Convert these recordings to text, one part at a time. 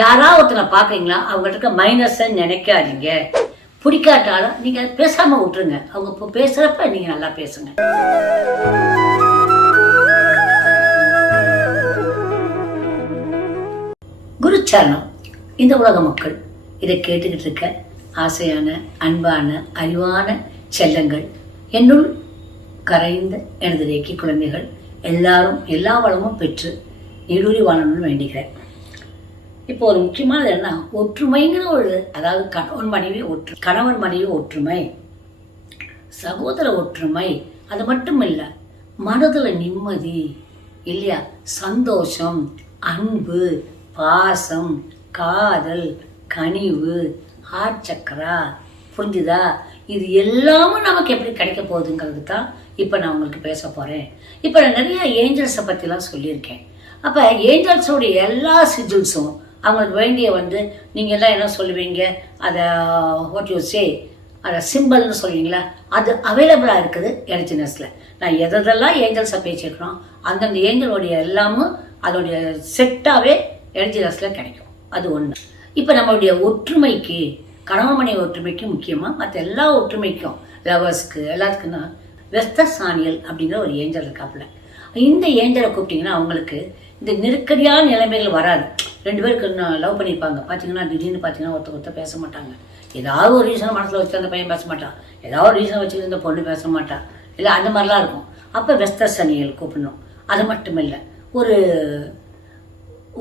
யாராவது ஒருத்தனை பார்க்குறீங்களா அவங்கள்ட்ட இருக்க மைனஸை நினைக்காதீங்க. பிடிக்காட்டாலும் நீங்கள் பேசாமல் விட்டுருங்க. அவங்க இப்போ பேசுகிறப்ப நீங்கள் நல்லா பேசுங்க. குருச்சரணம். இந்த உலக மக்கள் இதை கேட்டுக்கிட்டு இருக்க ஆசையான, அன்பான, அறிவான செல்லங்கள், என்னுள் கரைந்த எனது ரேக்கி குழந்தைகள் எல்லாரும் எல்லா வளமும் பெற்று நீடூழி வாழணும்னு வேண்டிக்கிறேன். இப்போ ஒரு முக்கியமானது என்ன, ஒற்றுமைங்கிற ஒரு, அதாவது கணவன் மனைவி ஒற்றுமை, சகோதர ஒற்றுமை, அது மட்டும் இல்லை, மனதில் நிம்மதி இல்லையா, சந்தோஷம், அன்பு, பாசம், காதல், கனிவு, ஹார்ட் சக்கரா, புரிஞ்சுதா? இது எல்லாமும் நமக்கு எப்படி கிடைக்க போகுதுங்கிறது தான் இப்போ நான் உங்களுக்கு பேச போகிறேன். இப்போ நான் நிறைய ஏஞ்சல்ஸை பற்றிலாம் சொல்லியிருக்கேன். அப்போ ஏஞ்சல்ஸோடைய எல்லா சிஜில்ஸும் அவங்களுக்கு வேண்டிய நீங்கள் எல்லாம் என்ன சொல்லுவீங்க, அதை வாட் யூ சே, அதை சிம்பிள்னு சொல்லுவீங்களா, அது அவைலபிளாக இருக்குது எனர்ஜினஸில். நான் எதெல்லாம் ஏஞ்சல்ஸை பேசியிருக்கிறோம் அந்தந்த ஏஞ்சலோடைய எல்லாமும் அதோடைய செட்டாகவே எனர்ஜினஸில் கிடைக்கும். அது ஒன்று. இப்போ நம்மளுடைய ஒற்றுமைக்கு, கணவன் மனைவி ஒற்றுமைக்கு முக்கியமாக, மற்ற எல்லா ஒற்றுமைக்கும், லவர்ஸ்க்கு எல்லாத்துக்குன்னா வெஸ்தசானியல் அப்படிங்கிற ஒரு ஏஞ்சல் இருக்காப்புல. இந்த ஏஞ்சலை கூப்பிட்டிங்கன்னா அவங்களுக்கு இந்த நெருக்கடியான நிலைமைகள் வராது. ரெண்டு பேருக்கு லவ் பண்ணியிருப்பாங்க, பார்த்தீங்கன்னா திடீர்னு பார்த்தீங்கன்னா ஒருத்தர் பேச மாட்டாங்க. ஏதாவது ஒரு ரீசனை மனசில் வச்சு அந்த பையன் பேச மாட்டான், ஏதாவது ஒரு ரீசனை வச்சுக்கிட்டு இந்த பொண்ணு பேச மாட்டான், இல்லை அந்த மாதிரிலாம் இருக்கும். அப்போ வெஸ்தசானியல் கூப்பிடணும். அது மட்டும் இல்லை,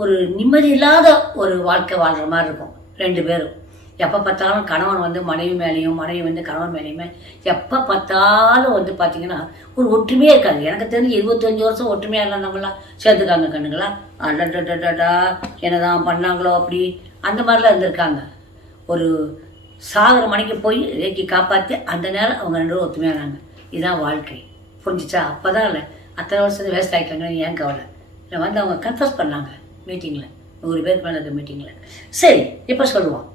ஒரு நிம்மதி இல்லாத ஒரு வாழ்க்கை வாழ்கிற மாதிரி இருக்கும் ரெண்டு பேரும். எப்போ பார்த்தாலும் கணவன் மனைவி மேலேயும், மனைவி கணவன் மேலேயுமே எப்போ பார்த்தாலும் பார்த்தீங்கன்னா ஒரு ஒற்றுமையே இருக்காது. எனக்கு தெரிஞ்சு 25 வருஷம் ஒற்றுமையாக இல்லாதவங்களாம் சேர்ந்துக்காங்க கண்ணுங்களா. அடடடடா என்னதான் பண்ணாங்களோ அப்படி அந்த மாதிரிலாம் இருந்திருக்காங்க. ஒரு சாகர மணிக்கு போய் ரேக்கி காப்பாற்றி அந்த நேரம் அவங்க ரெண்டு பேரும் ஒற்றுமையானாங்க. இதுதான் வாழ்க்கை, புரிஞ்சிச்சா? அப்போ தான் இல்லை அத்தனை வருஷத்து வேஸ்ட் ஆகிட்டாங்கன்னு ஏன் கவலை இல்லை. அவங்க கன்ஃபர்ஸ் பண்ணாங்க மீட்டிங்கில், 100 பேருக்கு மேலே இருக்க மீட்டிங்கில். சரி, இப்போ சொல்லுவோம்.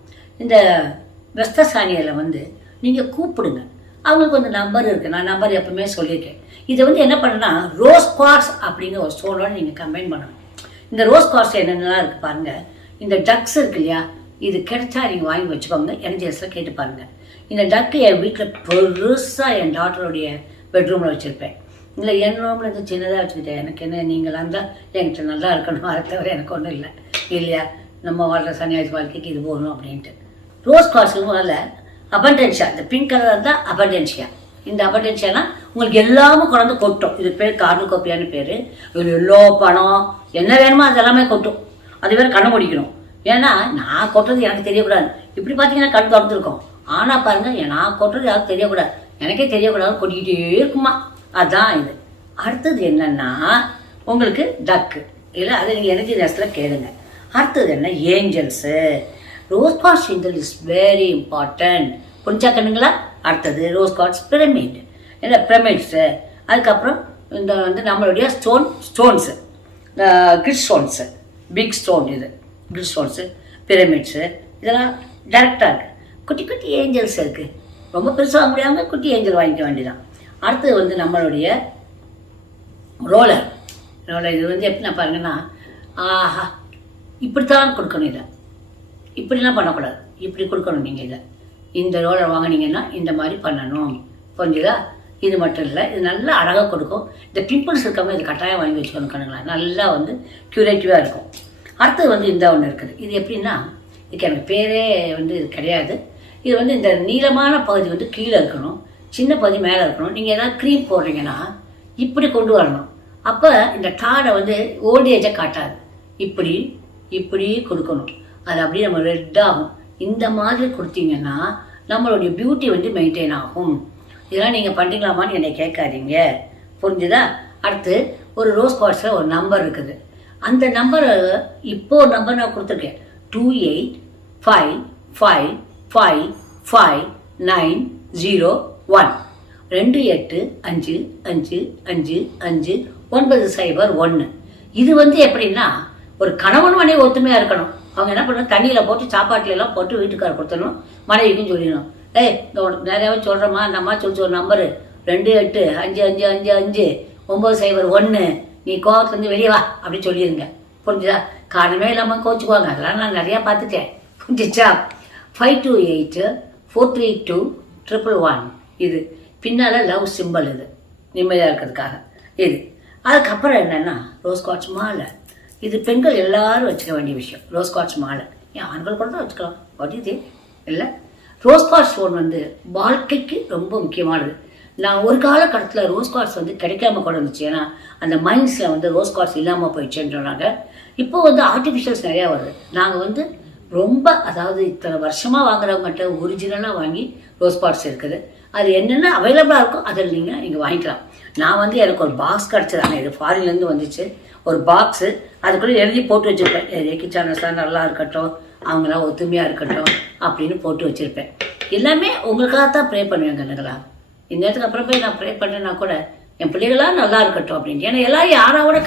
இந்த வெஸ்தசானியில் நீங்கள் கூப்பிடுங்க. அவங்களுக்கு நம்பர் இருக்குது, நான் நம்பர் எப்பவுமே சொல்லியிருக்கேன். இதை என்ன பண்ணுன்னா ரோஸ் குவார்ட்ஸ் அப்படிங்கிற ஒரு ஸ்டோனோட நீங்கள் கம்பைன் பண்ணணும். இந்த ரோஸ் குவார்ட்ஸ் என்னென்னலாம் இருக்குது பாருங்கள். இந்த டக்ஸ் இருக்கு இல்லையா, இது கிடைச்சா நீங்கள் வாங்கி வச்சுக்கோங்க. எனர்ஜிஸில் கேட்டு பாருங்கள். இந்த டக்கு என் வீட்டில் பெருசாக என் டாட்டருடைய பெட்ரூமில் வச்சுருப்பேன். இல்லை என் ரூமில் இருந்து சின்னதாக வச்சுக்கிட்டேன். எனக்கு என்ன, நீங்களாம் தான் என்கிட்ட நல்லா இருக்கணும், அதை தவிர எனக்கு ஒன்றும் இல்லை இல்லையா. நம்ம வாழ்கிற சன்னியாசி வாழ்க்கைக்கு இது போகணும் அப்படின்ட்டு. ரோஸ் குவார்ட்ஸுக்கு முதல்ல அபண்டன்ஷியா, இந்த பிங்க் கலர் இருந்தால் அபண்டன்ஷியா. இந்த அபண்டன்ஷியானா உங்களுக்கு எல்லாமே கொண்டு கொட்டும். இது பேர் கார்னுகோப்பியான்னு பேர். இது எல்லோ பணம் என்ன வேணுமோ அது எல்லாமே கொட்டும். அது வேறு கண்ணை முடிக்கணும். ஏன்னா நான் கொட்டுறது எனக்கு தெரியக்கூடாது. இப்படி பார்த்தீங்கன்னா கண் திறந்துருக்கோம். ஆனால் பாருங்கள், நான் கொட்டுறது யாருக்கு தெரியக்கூடாது, எனக்கே தெரியக்கூடாது, கொட்டிக்கிட்டே இருக்குமா. அதுதான் இது. அடுத்தது என்னன்னா உங்களுக்கு டக்கு இல்லை, அதை நீங்கள் எனர்ஜி நேரத்தில் கேளுங்க. அடுத்தது என்ன, angels. Rose quartz angel is very important, புரிஞ்சா கண்ணுங்களா. அடுத்தது ரோஸ் குவார்ட்ஸ் பிரமிட், இல்லை பிரமிட்ஸு. அதுக்கப்புறம் இந்த நம்மளுடைய stones, grid stones, big stone, இது கிரிட் ஸ்டோன்ஸு, பிரமிட்ஸு, இதெல்லாம் டேரெக்டாக இருக்குது. குட்டி குட்டி ஏஞ்சல்ஸ் இருக்குது. ரொம்ப பெருசாக வாங்க முடியாமல் குட்டி ஏஞ்சல் வாங்கிக்க வேண்டியதான். அடுத்தது நம்மளுடைய ரோலர். இது எப்படின்னா பாருங்கன்னா, ஆஹா இப்படித்தான் கொடுக்கணும், இதை இப்படிலாம் பண்ணக்கூடாது, இப்படி கொடுக்கணும். நீங்கள் இதை இந்த ரோலர் வாங்கினீங்கன்னா இந்த மாதிரி பண்ணணும், புரிஞ்சுதா? இது மட்டும் இல்லை, இது நல்லா அழகாக கொடுக்கும். இந்த பிம்பிள்ஸ் இருக்கவங்க இது கட்டாயம் வாங்கி வச்சுக்கணும் கண்ணுங்களா, நல்லா க்யூரேட்டிவாக இருக்கும். அடுத்தது இந்த ஒன்று இருக்குது. இது எப்படின்னா, இதுக்கு எனக்கு பேரே இது கிடையாது. இது இந்த நீளமான பகுதி கீழே இருக்கணும், சின்ன பகுதி மேலே இருக்கணும். நீங்கள் ஏதாவது க்ரீம் போடுறீங்கன்னா இப்படி கொண்டு வரணும். அப்போ இந்த டாடை ஓல்டேஜை காட்டாது. இப்படி இப்படி கொடுக்கணும். அது அப்படியே நம்ம ரெட்டாகும். இந்த மாதிரி கொடுத்தீங்கன்னா நம்மளுடைய பியூட்டி மெயின்டைன் ஆகும். இதெல்லாம் நீங்கள் பண்ணுறீங்களாமான்னு என்னை கேட்காதீங்க, புரிஞ்சுதா? அடுத்து ஒரு ரோஸ் குவார்ட்ஸில் ஒரு நம்பர் இருக்குது. அந்த நம்பரை இப்போது நம்பர் நான் கொடுத்துருக்கேன், 2855555901 2855555901. இது எப்படின்னா, ஒரு கணவன் மனைவி ஒத்துமையாக இருக்கணும். அவங்க என்ன பண்ணணும், தண்ணியில் போட்டு சாப்பாட்டுலாம் போட்டு வீட்டுக்காரர் கொடுத்தணும், மனைவிக்கும் சொல்லிடணும். நிறையாவே சொல்கிறோமா, அந்த அம்மா சொல்லிச்சு ஒரு நம்பரு 2855555901, நீ கோவத்துலேருந்து வெளியே வா அப்படின்னு சொல்லிடுங்க, புரிஞ்சுதா? காரணமே இல்லாமல் கோச்சுக்குவாங்க. அதெல்லாம் நான் நிறையா பார்த்துட்டேன். புரிஞ்சிச்சா? 528-432-111 இது பின்னால் லவ் சிம்பிள். இது நிம்மதியாக இருக்கிறதுக்காக இது. அதுக்கப்புறம் என்னென்னா ரோஸ் குவார்ட்ஸ் மாலை. இது பெண்கள் எல்லாரும் வச்சுக்க வேண்டிய விஷயம். ரோஸ் குவார்ட்ஸ் மாலை ஏன் ஆண்கள் கூட தான் வச்சுக்கலாம். இது இல்லை, ரோஸ் குவார்ட்ஸ் ஸ்டோன் வந்து வாழ்க்கைக்கு ரொம்ப முக்கியமானது. நான் ஒரு காலகட்டத்தில் ரோஸ் குவார்ட்ஸ் வந்து கிடைக்காம கூட இருந்துச்சு. ஏன்னா அந்த மைன்ஸில் வந்து ரோஸ் குவார்ட்ஸ் இல்லாமல் போயிடுச்சுன்றனால இப்போ வந்து ஆர்டிஃபிஷியல்ஸ் நிறையா வருது. நாங்கள் வந்து ரொம்ப அதாவது இத்தனை வருஷமாக வாங்குறவங்ககிட்ட ஒரிஜினலாக வாங்கி ரோஸ் குவார்ட்ஸ் இருக்குது. அது என்னென்ன அவைலபிளாக இருக்கோ அதில் நீங்கள் இங்கே வாங்கிக்கலாம். நான் வந்து எனக்கு ஒரு பாக்ஸ் கிடச்சிதாங்க. இது ஃபாரின்லேருந்து வந்துச்சு ஒரு பாக்ஸு. அதுக்குள்ளே எழுதி போட்டு வச்சுருப்பேன். ரேக்கி சேனல்ஸ்லாம் நல்லா இருக்கட்டும், அவங்களாம் ஒத்துமையாக இருக்கட்டும் அப்படின்னு போட்டு வச்சுருப்பேன். எல்லாமே உங்களுக்காக தான் ப்ரே பண்ணுவேன் கண்ணுங்களா. இந்த நேரத்துக்கு அப்புறம் போய் நான் ப்ரே பண்ணுறேன்னா கூட என் பிள்ளைகளாம் நல்லா இருக்கட்டும் அப்படின்ட்டு. ஏன்னா எல்லாரும் யாராவோட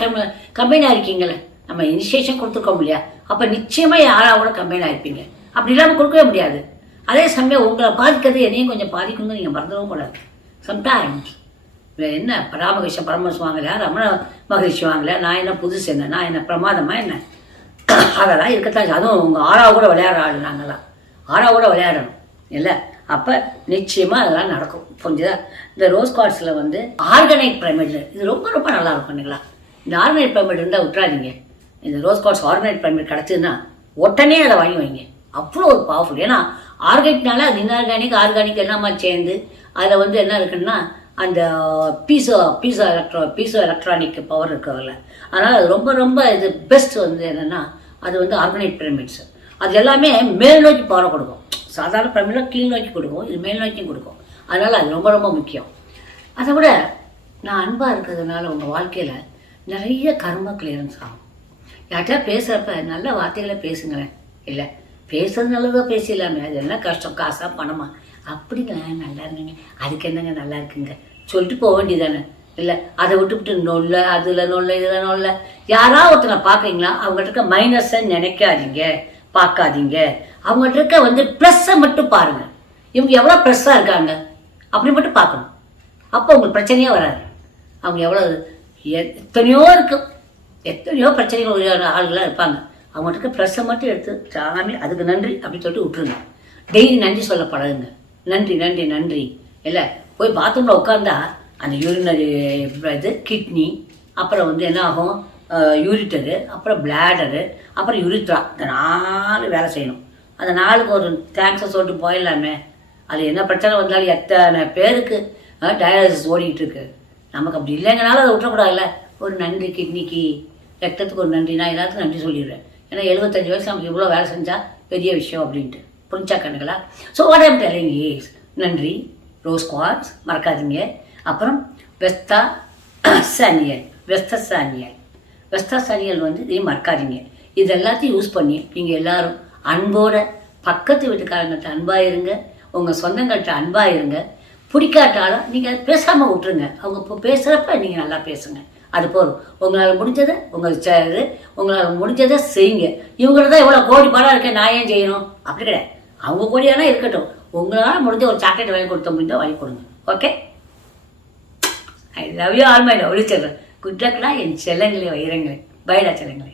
கம்பைனாக இருக்கீங்களே. நம்ம இனிஷியேஷன் கொடுத்துருக்கோம் இல்லையா, அப்போ நிச்சயமாக யாராவோட கம்பைனாக இருப்பீங்க. அப்படி இல்லாமல் கொடுக்கவே முடியாது. அதே சமயம் உங்களை பாதிக்கிறது என்னையும் கொஞ்சம் பாதிக்கணும்னு நீங்கள் மறந்துடவும் கூடாது. சம்டைம்ஸ் என்ன ராமகிருஷ்ண பரமஹம்சர் வாங்கலையா, ரமண மகரிஷி வாங்கலையா, நான் என்ன புதுசு என்ன, நான் என்ன பிரமாதமா என்ன, அதெல்லாம் இருக்கத்தான். அதுவும் உங்கள் ஆறாவது கூட விளையாடுற ஆள் நாங்கள்லாம். ஆறாவது கூட விளையாடணும் இல்லை. அப்போ நிச்சயமாக அதெல்லாம் நடக்கும். புரிஞ்சுதா? இந்த ரோஸ் குவார்ட்ஸில் வந்து ஆர்கனைட் பிரமிட் இது ரொம்ப ரொம்ப நல்லா இருக்கும் இல்லைங்களா. இந்த ஆர்கனைட் பிரமிட் இருந்தால் விட்டுறாதீங்க. இந்த ரோஸ் குவார்ட்ஸ் ஆர்கனைட் பிரமிட் கிடச்சிதுன்னா உடனே அதை வாங்கி வைங்க. அவ்வளோ ஒரு பவர்ஃபுல். ஏன்னா ஆர்கானிக்னால அது ஆர்கானிக் எல்லாமே சேர்ந்து அதில் வந்து என்ன இருக்குன்னா அந்த பீசோ எலக்ட்ரானிக் பவர் இருக்கிறதில்ல. அதனால் அது ரொம்ப ரொம்ப இது பெஸ்ட் வந்து என்னென்னா அது வந்து ஆர்கனைட் பிரமிட்ஸ். அது எல்லாமே மேல் நோக்கி பவரை கொடுக்கும். சாதாரண பிரமிடில் கீழ் நோக்கி கொடுக்கும், இது மேல் நோக்கியும் கொடுக்கும். அதனால் அது ரொம்ப ரொம்ப முக்கியம். அதை விட நான் அன்பாக இருக்கிறதுனால உங்கள் வாழ்க்கையில் நிறைய கர்ம கிளியரன்ஸ் ஆகும். யார்கிட்ட பேசுகிறப்ப நல்ல வார்த்தைகளை பேசுங்களேன். இல்லை பேசுறது நல்லதோ பேசிடலாமே, அது என்ன கஷ்டம், காசா பணமா, அப்படிங்க நல்லா இருந்துங்க, அதுக்கு என்னங்க நல்லா இருக்குங்க சொல்லிட்டு போக வேண்டியதானே. இல்லை அதை விட்டுவிட்டு நொல்ல அதில் நொல்ல இதில் நொல்ல. யாராவது ஒருத்தனை பார்க்குறீங்களா அவங்கள்ட்ட இருக்க மைனஸை நினைக்காதீங்க, பார்க்காதீங்க. அவங்கள்ட்ட இருக்க வந்து ப்ளஸ்ஸை மட்டும் பாருங்கள். இவங்க எவ்வளோ ப்ளஸ்ஸாக இருக்காங்க அப்படி மட்டும் பார்க்கணும். அப்போ உங்களுக்கு பிரச்சனையே வராது. அவங்க எவ்வளோ எத்தனையோ இருக்கும், எத்தனையோ பிரச்சனைகள் ஆளுகளாக இருப்பாங்க. அவங்கள்ட்ட இருக்க ப்ளஸ்ஸை மட்டும் எடுத்து சாமி அதுக்கு நன்றி அப்படின்னு சொல்லிட்டு விட்டுருங்க. டெய்லி நன்றி சொல்ல பழகுங்க. நன்றி நன்றி நன்றி. இல்லை போய் பாத்ரூமில் உட்காந்தா அந்த யூரினரி இது கிட்னி, அப்புறம் வந்து என்ன ஆகும் யூரிட்டரு, அப்புறம் பிளாடரு, அப்புறம் யூரித்ரா, இந்த 4 வேலை செய்யணும். அந்த 4க்கு ஒரு தேங்க்ஸை சொல்லிட்டு போயிடலாமே. அது என்ன பிரச்சனை வந்தாலும் எத்தனை பேருக்கு டயாலிசிஸ் ஓடிக்கிட்டு இருக்கு. நமக்கு அப்படி இல்லைங்கனாலும் அதை விட்டுறக்கூடாதுல்ல. ஒரு நன்றி கிட்னிக்கு, ரத்தத்துக்கு ஒரு நன்றி. நான் எல்லாத்துக்கும் நன்றி சொல்லிடுறேன். ஏன்னா 75 வயசு நமக்கு இவ்வளோ வேலை செஞ்சால் பெரிய விஷயம் அப்படின்ட்டு. புரிஞ்சா கண்ணுங்களா? So what I'm telling is நன்றி. ரோஸ் குவார்ட்ஸ் மறக்காதீங்க. அப்புறம் வெஸ்தா சானியல் வந்து இதையும் மறக்காதீங்க. இது எல்லாத்தையும் யூஸ் பண்ணி நீங்கள் எல்லாரும் அன்போட பக்கத்து வீட்டுக்காரங்கள்ட்ட அன்பாக இருங்க, உங்கள் சொந்தங்கள்கிட்ட அன்பாக இருங்க. பிடிக்காட்டாலும் நீங்கள் பேசாமல் விட்டுருங்க. அவங்க இப்போ பேசுகிறப்ப நீங்கள் நல்லா பேசுங்க. அது போதும். உங்களால் முடிஞ்சதை உங்களால் முடிஞ்சதை செய்யுங்க. இவங்கள தான் இவ்வளோ கோடி பணம் இருக்கேன் நான் ஏன் செய்யணும் அப்படி கிடையாது. அவங்க கோடியானா இருக்கட்டும், உங்களால் முடிஞ்ச ஒரு சாக்லேட் வாங்கி கொடுத்த முடிந்தால் வாங்கி கொடுங்க. Okay, I love you all my lovely children. Good லக்லாம் என் செல்லங்களே வைரங்களே. பைடா செல்லங்களே.